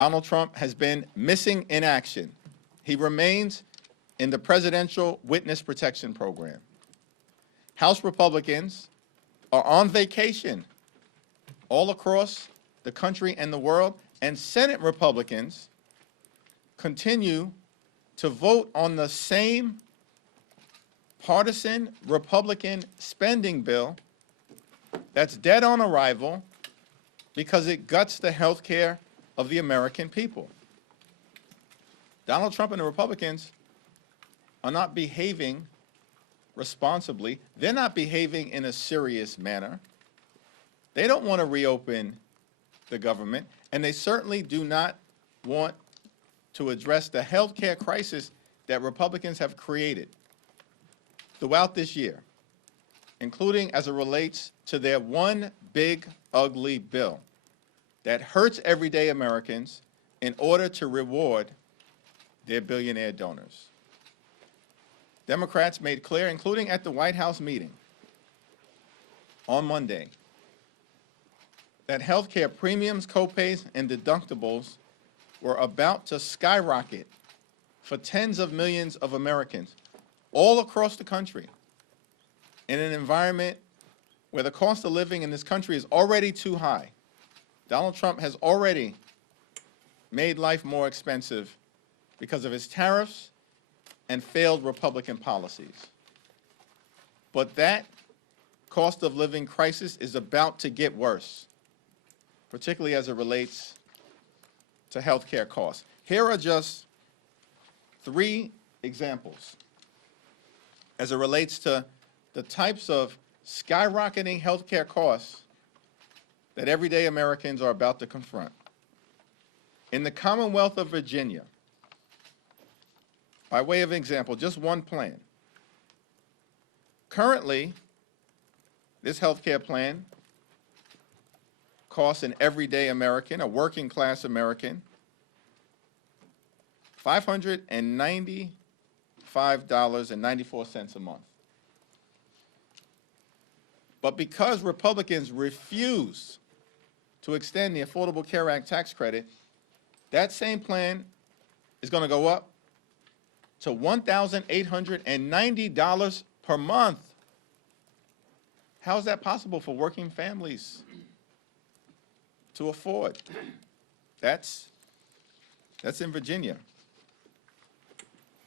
Donald Trump has been missing in action. He remains in the Presidential Witness Protection Program. House Republicans are on vacation all across the country and the world, and Senate Republicans continue to vote on the same partisan Republican spending bill that's dead on arrival because it guts the health care of the American people. Donald Trump and the Republicans are not behaving responsibly. They're not behaving in a serious manner. They don't want to reopen the government, and they certainly do not want to address the health care crisis that Republicans have created throughout this year, including as it relates to their one big ugly bill that hurts everyday Americans in order to reward their billionaire donors. Democrats made clear, including at the White House meeting on Monday, that health care premiums, copays, and deductibles were about to skyrocket for tens of millions of Americans all across the country in an environment where the cost of living in this country is already too high. Donald Trump has already made life more expensive because of his tariffs and failed Republican policies. But that cost of living crisis is about to get worse, particularly as it relates to health care costs. Here are just 3 examples as it relates to the types of skyrocketing health care costs that everyday Americans are about to confront. In the Commonwealth of Virginia, by way of example, just one plan. Currently, this health care plan costs an everyday American, a working class American, $595.94 a month. But because Republicans refuse to extend the Affordable Care Act tax credit, that same plan is going to go up to $1,890 per month. How is that possible for working families to afford? That's in Virginia.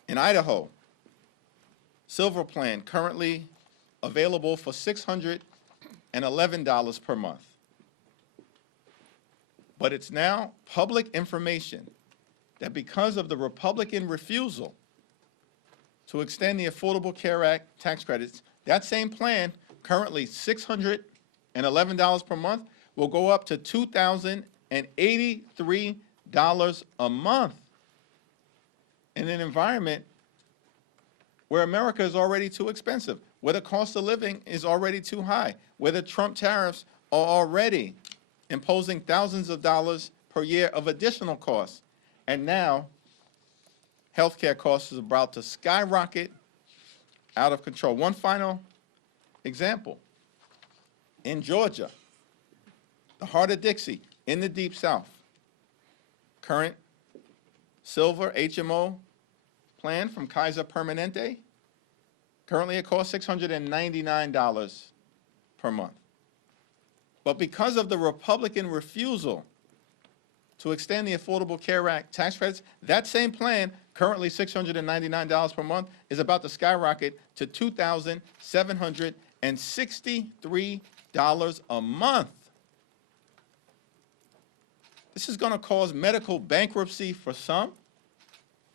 In Idaho, Silver Plan currently available for $611 per month. But it's now public information that because of the Republican refusal to extend the Affordable Care Act tax credits, that same plan, currently $611 per month, will go up to $2,083 a month in an environment where America is already too expensive, where the cost of living is already too high, where the Trump tariffs are already imposing thousands of dollars per year of additional costs. And now, healthcare costs is about to skyrocket out of control. One final example. In Georgia, the heart of Dixie, in the Deep South, current Silver HMO plan from Kaiser Permanente, currently it costs $699 per month. But because of the Republican refusal to extend the Affordable Care Act tax credits, that same plan, currently $699 per month, is about to skyrocket to $2,763 a month. This is going to cause medical bankruptcy for some,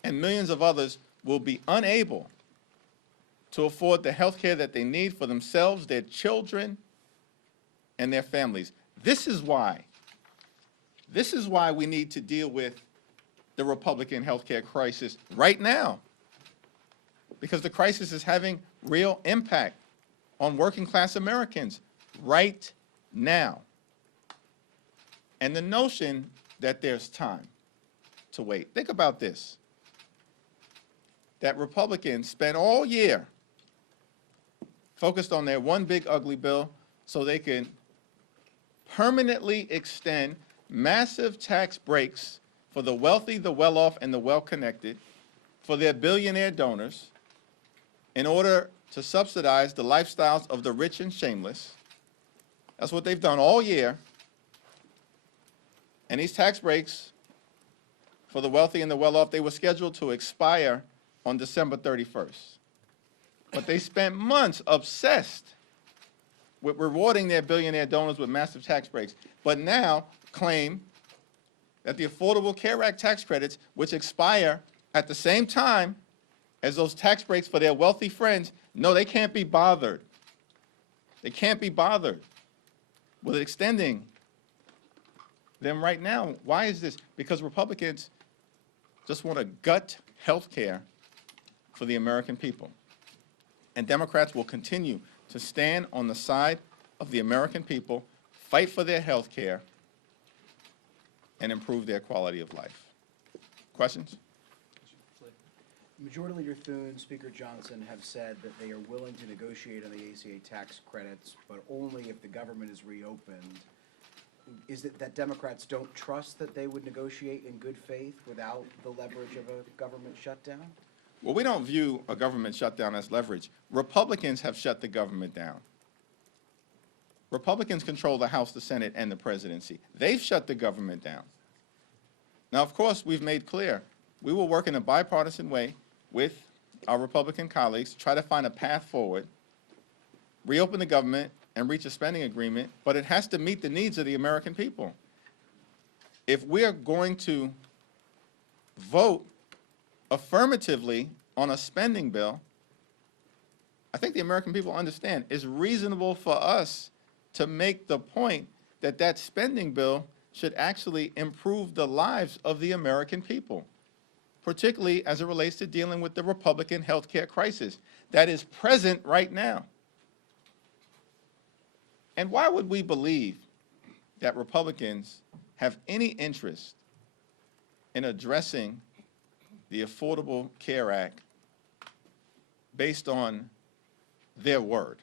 and millions of others will be unable to afford the health care that they need for themselves, their children, and their families. This is why we need to deal with the Republican health care crisis right now, because the crisis is having real impact on working class Americans right now. And the notion that there's time to wait. Think about this, that Republicans spent all year focused on their one big ugly bill so they can permanently extend massive tax breaks for the wealthy, the well-off, and the well-connected, for their billionaire donors, in order to subsidize the lifestyles of the rich and shameless. That's what they've done all year. And these tax breaks for the wealthy and the well-off, they were scheduled to expire on December 31st. But they spent months obsessed with rewarding their billionaire donors with massive tax breaks, but now claim that the Affordable Care Act tax credits, which expire at the same time as those tax breaks for their wealthy friends, no, they can't be bothered. They can't be bothered with extending them right now. Why is this? Because Republicans just want to gut health care for the American people. And Democrats will continue to stand on the side of the American people, fight for their health care, and improve their quality of life. Questions? Majority Leader Thune, Speaker Johnson have said that they are willing to negotiate on the ACA tax credits, but only if the government is reopened. Is it that Democrats don't trust that they would negotiate in good faith without the leverage of a government shutdown? Well, we don't view a government shutdown as leverage. Republicans have shut the government down. Republicans control the House, the Senate, and the presidency. They've shut the government down. Now, of course, we've made clear we will work in a bipartisan way with our Republican colleagues to try to find a path forward, reopen the government, and reach a spending agreement, but it has to meet the needs of the American people. If we're going to vote affirmatively on a spending bill, I think the American people understand it's reasonable for us to make the point that that spending bill should actually improve the lives of the American people, particularly as it relates to dealing with the Republican health care crisis that is present right now. And why would we believe that Republicans have any interest in addressing the Affordable Care Act based on their word?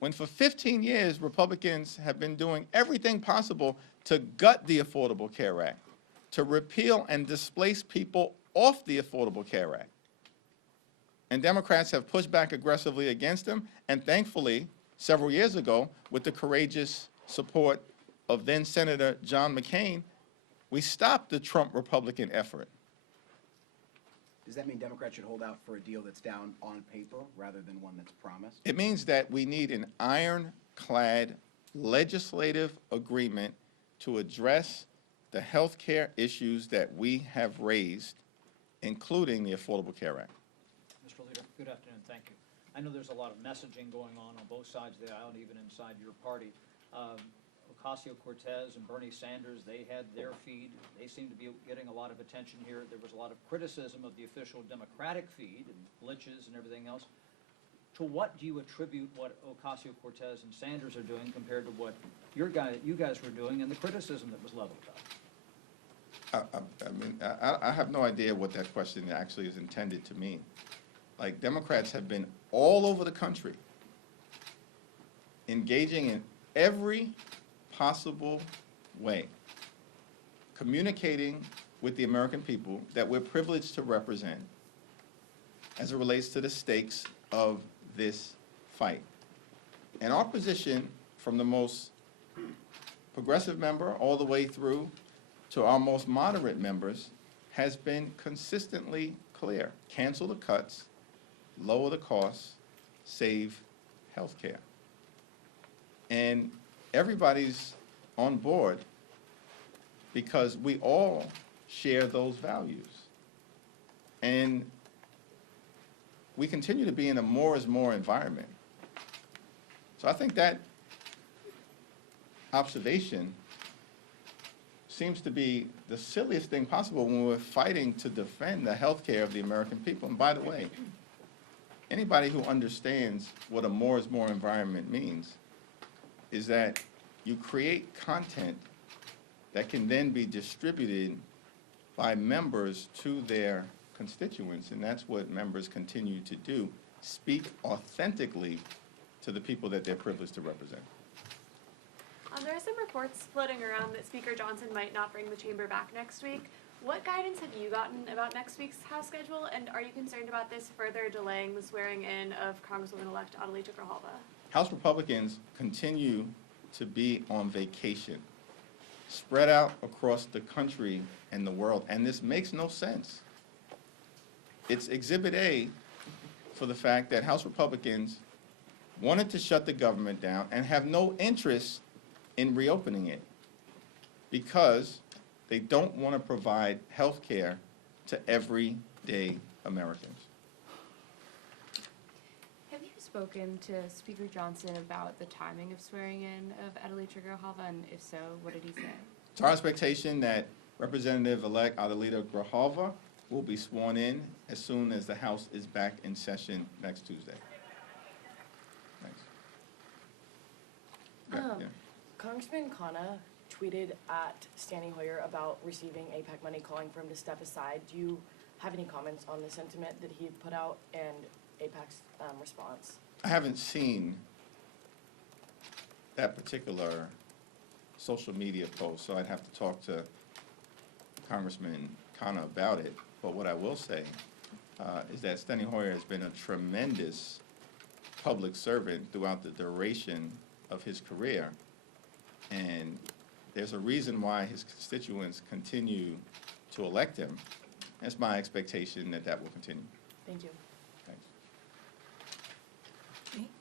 When for 15 years, Republicans have been doing everything possible to gut the Affordable Care Act, to repeal and displace people off the Affordable Care Act. And Democrats have pushed back aggressively against them, and thankfully, several years ago, with the courageous support of then Senator John McCain, we stopped the Trump Republican effort. Does that mean Democrats should hold out for a deal that's down on paper rather than one that's promised? It means that we need an ironclad legislative agreement to address the health care issues that we have raised, including the Affordable Care Act. Mr. Leader, good afternoon. Thank you. I know there's a lot of messaging going on both sides of the aisle, even inside your party. Ocasio-Cortez and Bernie Sanders, they had their feed. They seem to be getting a lot of attention here. There was a lot of criticism of the official Democratic feed and glitches and everything else. To what do you attribute what Ocasio-Cortez and Sanders are doing compared to what you guys were doing and the criticism that was leveled about? I have no idea what that question actually is intended to mean. Like, Democrats have been all over the country engaging in every possible way, communicating with the American people that we're privileged to represent as it relates to the stakes of this fight. And our position, from the most progressive member all the way through to our most moderate members, has been consistently clear. Cancel the cuts, lower the costs, save health care. And everybody's on board because we all share those values. And we continue to be in a more is more environment. So I think that observation seems to be the silliest thing possible when we're fighting to defend the health care of the American people. And by the way, anybody who understands what a more is more environment means is that you create content that can then be distributed by members to their constituents, and that's what members continue to do, speak authentically to the people that they're privileged to represent. There are some reports floating around that Speaker Johnson might not bring the chamber back next week. What guidance have you gotten about next week's House schedule, and are you concerned about this further delaying the swearing-in of Congresswoman-elect Adelita Grijalva? House Republicans continue to be on vacation, spread out across the country and the world, and this makes no sense. It's Exhibit A for the fact that House Republicans wanted to shut the government down and have no interest in reopening it because they don't want to provide health care to everyday Americans. Have you spoken to Speaker Johnson about the timing of swearing in of Adelita Grijalva, and if so, what did he say? It's our expectation that Representative-elect Adelita Grijalva will be sworn in as soon as the House is back in session next Tuesday. Thanks. Yeah. Congressman Khanna tweeted at Standing Hoyer about receiving AIPAC money, calling for him to step aside. Do you have any comments on the sentiment that he put out and AIPAC's response? I haven't seen that particular social media post, so I'd have to talk to Congressman Khanna about it. But what I will say is that Standing Hoyer has been a tremendous public servant throughout the duration of his career. And there's a reason why his constituents continue to elect him. It's my expectation that that will continue. Thank you. Thanks.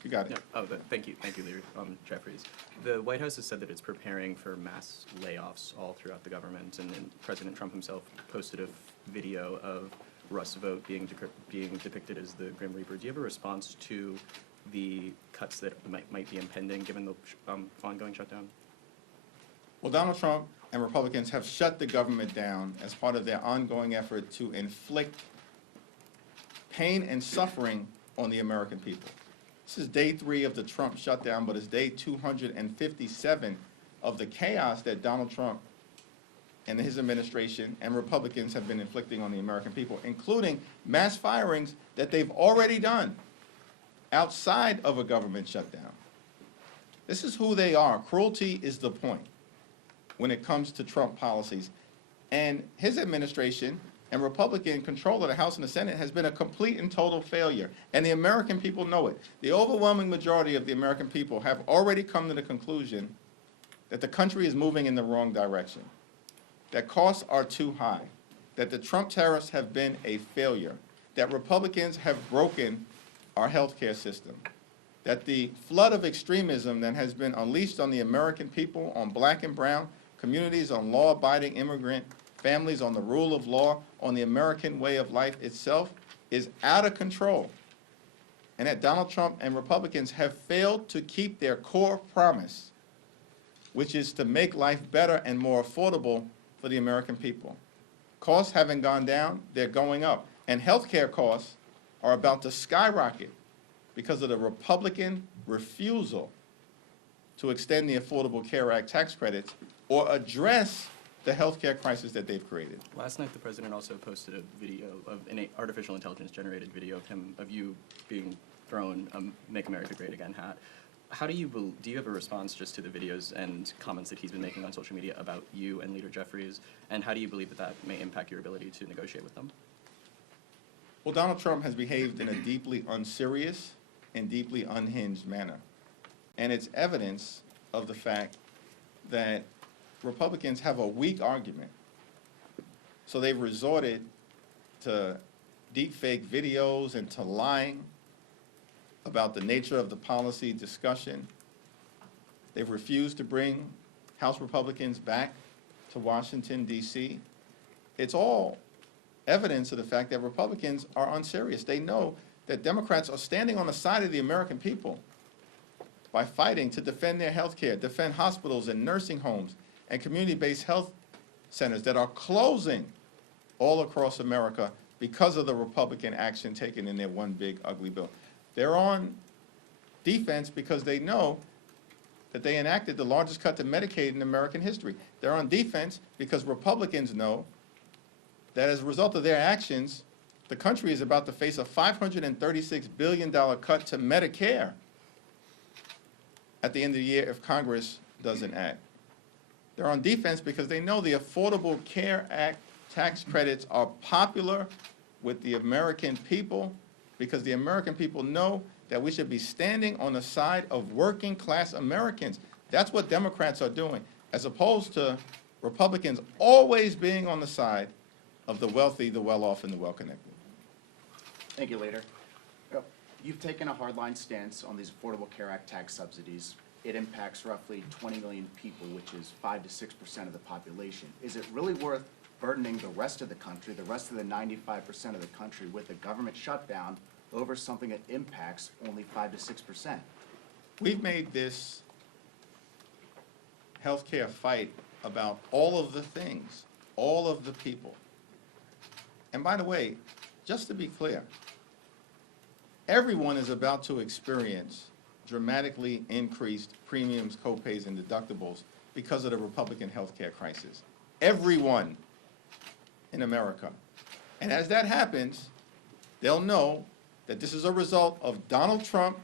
You got it. No, thank you, Leader Jeffries. The White House has said that it's preparing for mass layoffs all throughout the government, and President Trump himself posted a video of Rust's vote being depicted as the Grim Reaper. Do you have a response to the cuts that might be impending given the ongoing shutdown? Well, Donald Trump and Republicans have shut the government down as part of their ongoing effort to inflict pain and suffering on the American people. This is day 3 of the Trump shutdown, but it's day 257 of the chaos that Donald Trump and his administration and Republicans have been inflicting on the American people, including mass firings that they've already done outside of a government shutdown. This is who they are. Cruelty is the point when it comes to Trump policies. And his administration and Republican control of the House and the Senate has been a complete and total failure. And the American people know it. The overwhelming majority of the American people have already come to the conclusion that the country is moving in the wrong direction, that costs are too high, that the Trump tariffs have been a failure, that Republicans have broken our health care system, that the flood of extremism that has been unleashed on the American people, on black and brown communities, on law-abiding immigrant families, on the rule of law, on the American way of life itself, is out of control. And that Donald Trump and Republicans have failed to keep their core promise, which is to make life better and more affordable for the American people. Costs haven't gone down, they're going up. And healthcare costs are about to skyrocket because of the Republican refusal to extend the Affordable Care Act tax credits or address the healthcare crisis that they've created. Last night, the president also posted a video of an artificial intelligence-generated video of you being thrown a "Make America Great Again" hat. How do you have a response just to the videos and comments that he's been making on social media about you and Leader Jeffries, and how do you believe that that may impact your ability to negotiate with them? Well, Donald Trump has behaved in a deeply unserious and deeply unhinged manner. And it's evidence of the fact that Republicans have a weak argument. So they've resorted to deepfake videos and to lying about the nature of the policy discussion. They've refused to bring House Republicans back to Washington, D.C. It's all evidence of the fact that Republicans are unserious. They know that Democrats are standing on the side of the American people by fighting to defend their health care, defend hospitals and nursing homes and community-based health centers that are closing all across America because of the Republican action taken in their one big ugly bill. They're on defense because they know that they enacted the largest cut to Medicaid in American history. They're on defense because Republicans know that as a result of their actions, the country is about to face a $536 billion cut to Medicare at the end of the year if Congress doesn't act. They're on defense because they know the Affordable Care Act tax credits are popular with the American people, because the American people know that we should be standing on the side of working class Americans. That's what Democrats are doing, as opposed to Republicans always being on the side of the wealthy, the well-off, and the well-connected. Thank you, Leader. You've taken a hardline stance on these Affordable Care Act tax subsidies. It impacts roughly 20 million people, which is 5 to 6% of the population. Is it really worth burdening the rest of the country, the rest of the 95% of the country, with a government shutdown over something that impacts only 5 to 6%? We've made this healthcare fight about all of the things, all of the people. And by the way, just to be clear, everyone is about to experience dramatically increased premiums, copays, and deductibles because of the Republican healthcare crisis. Everyone in America. And as that happens, they'll know that this is a result of Donald Trump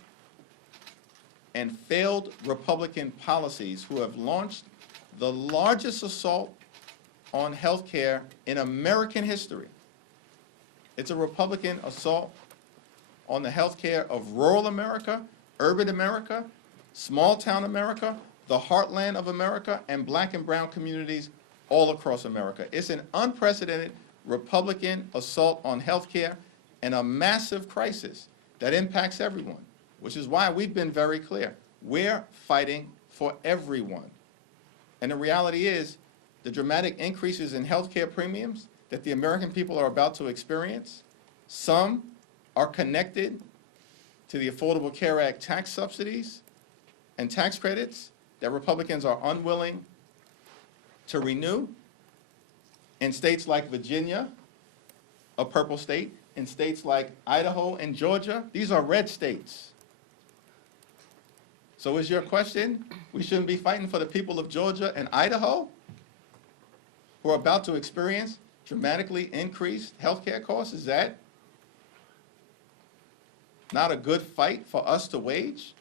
and failed Republican policies who have launched the largest assault on health care in American history. It's a Republican assault on the health care of rural America, urban America, small-town America, the heartland of America, and black and brown communities all across America. It's an unprecedented Republican assault on health care and a massive crisis that impacts everyone, which is why we've been very clear. We're fighting for everyone. And the reality is, the dramatic increases in health care premiums that the American people are about to experience, some are connected to the Affordable Care Act tax subsidies and tax credits that Republicans are unwilling to renew in states like Virginia, a purple state, in states like Idaho and Georgia. These are red states. So is your question, we shouldn't be fighting for the people of Georgia and Idaho who are about to experience dramatically increased health care costs? Is that not a good fight for us to wage?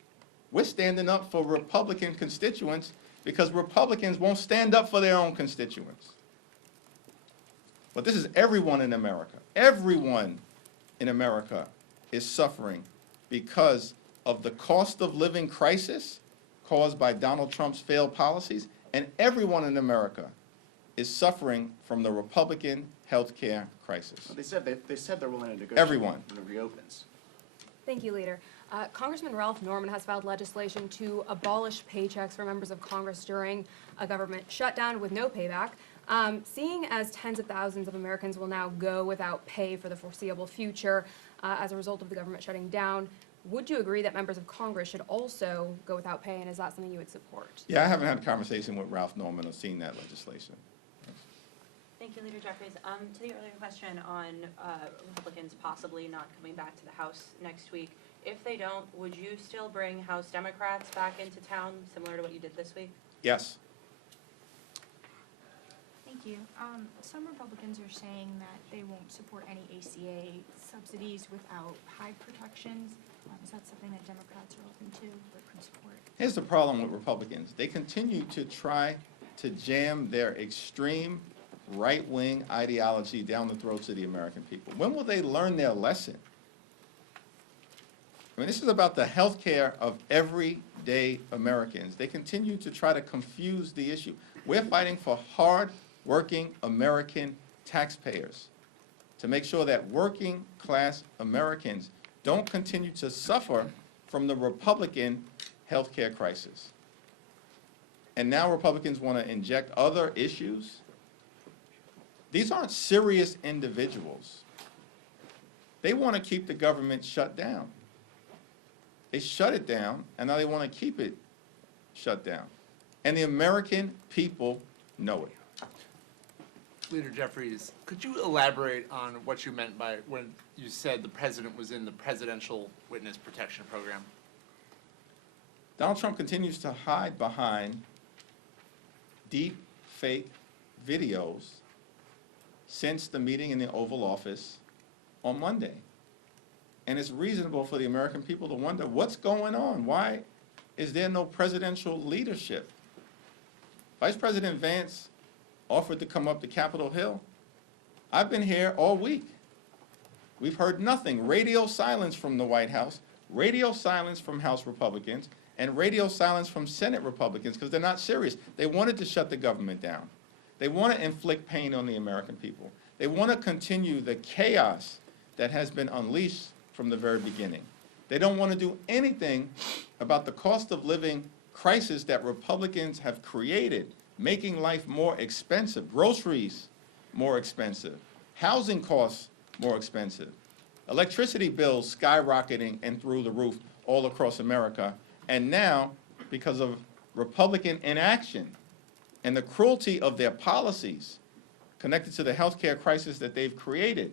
We're standing up for Republican constituents because Republicans won't stand up for their own constituents. But this is everyone in America. Everyone in America is suffering because of the cost of living crisis caused by Donald Trump's failed policies, and everyone in America is suffering from the Republican health care crisis. Well, they said they're willing to negotiate Everyone. when it reopens. Thank you, Leader. Congressman Ralph Norman has filed legislation to abolish paychecks for members of Congress during a government shutdown with no payback. Seeing as tens of thousands of Americans will now go without pay for the foreseeable future as a result of the government shutting down, would you agree that members of Congress should also go without pay, and is that something you would support? Yeah, I haven't had a conversation with Ralph Norman or seen that legislation. Thank you, Leader Jeffries. To the earlier question on Republicans possibly not coming back to the House next week, if they don't, would you still bring House Democrats back into town, similar to what you did this week? Yes. Thank you. Some Republicans are saying that they won't support any ACA subsidies without high protections. Is that something that Democrats are open to or could support? Here's the problem with Republicans. They continue to try to jam their extreme right-wing ideology down the throats of the American people. When will they learn their lesson? I mean, this is about the health care of everyday Americans. They continue to try to confuse the issue. We're fighting for hard-working American taxpayers to make sure that working-class Americans don't continue to suffer from the Republican health care crisis. And now Republicans want to inject other issues. These aren't serious individuals. They want to keep the government shut down. They shut it down, and now they want to keep it shut down. And the American people know it. Leader Jeffries, could you elaborate on what you meant by when you said the president was in the Presidential Witness Protection Program? Donald Trump continues to hide behind deep fake videos since the meeting in the Oval Office on Monday. And it's reasonable for the American people to wonder what's going on. Why is there no presidential leadership? Vice President Vance offered to come up to Capitol Hill. I've been here all week. We've heard nothing. Radio silence from the White House, radio silence from House Republicans, and radio silence from Senate Republicans because they're not serious. They wanted to shut the government down. They want to inflict pain on the American people. They want to continue the chaos that has been unleashed from the very beginning. They don't want to do anything about the cost of living crisis that Republicans have created, making life more expensive, groceries more expensive, housing costs more expensive, electricity bills skyrocketing and through the roof all across America. And now, because of Republican inaction and the cruelty of their policies connected to the healthcare crisis that they've created,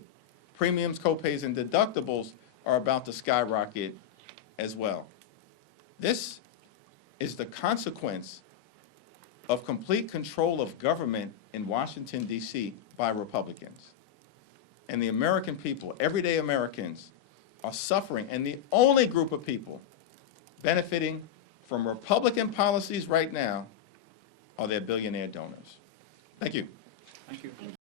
premiums, copays, and deductibles are about to skyrocket as well. This is the consequence of complete control of government in Washington, D.C. by Republicans. And the American people, everyday Americans, are suffering, and the only group of people benefiting from Republican policies right now are their billionaire donors. Thank you. Thank you.